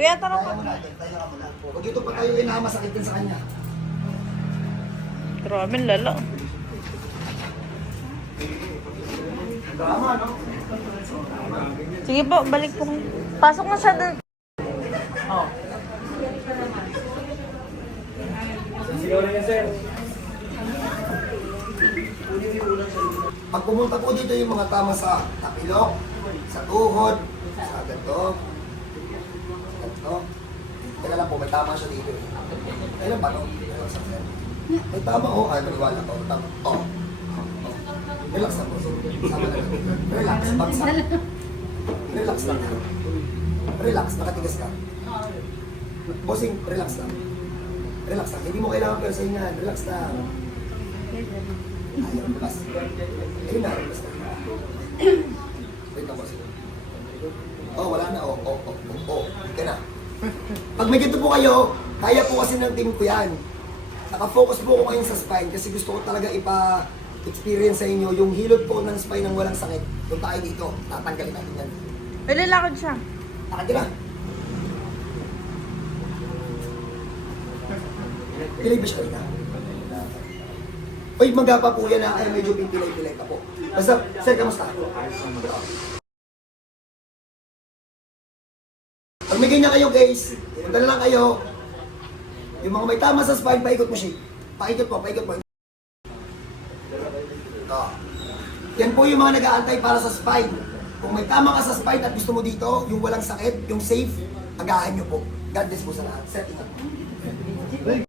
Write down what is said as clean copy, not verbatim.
Kuya, tanong ko. Tayo muna, tayo ka muna. Huwag ito pa tayo masakit din sa kanya. Grabe, lala. Drama, no? Sige po, balik po. Pasok na siya dun. Oo. Sigaw na yan, sir. Pag pumunta po dito yung mga tama sa tapilok, sa tuhod, sa ganito, ganito. Teka lang po, may tama siya dito eh. Kailan ba no? May tama oh, ay maniwala ko. Tama. Oh. Relax lang po. Sama lang. Relax, bagsak. Relax lang. Relax, nakatigas ka. Bossing, relax lang. Relax lang. Hindi mo kailangan persahin yan. Relax lang. Ayaw, relax. Ayun na, relax lang. Wait lang, bossing. Oh, wala na. Oh. Ika na. Pag may ganito po kayo, kaya po kasi ng team ko yan. Nakafocus po ko kayo sa spine kasi gusto ko talaga experience sa inyo yung hilot po ng spine ng walang sakit. Kung tayo dito, tatanggalin natin yan. May lalakad siya. Lakad ka na. Pilay ba siya kanina? Uy, magapa po yan na ay medyo pipilay-pilay ka po. Basta, sir, kamusta? Pag may ganyan kayo guys, punta na lang kayo. Yung mga may tama sa spine, paikot mo siya. Paikot mo. Yan po yung mga nag-aantay para sa spine. Kung may tama ka sa spine at gusto mo dito, yung walang sakit, yung safe, agahan nyo po. God bless po sa lahat. Sir, ingat.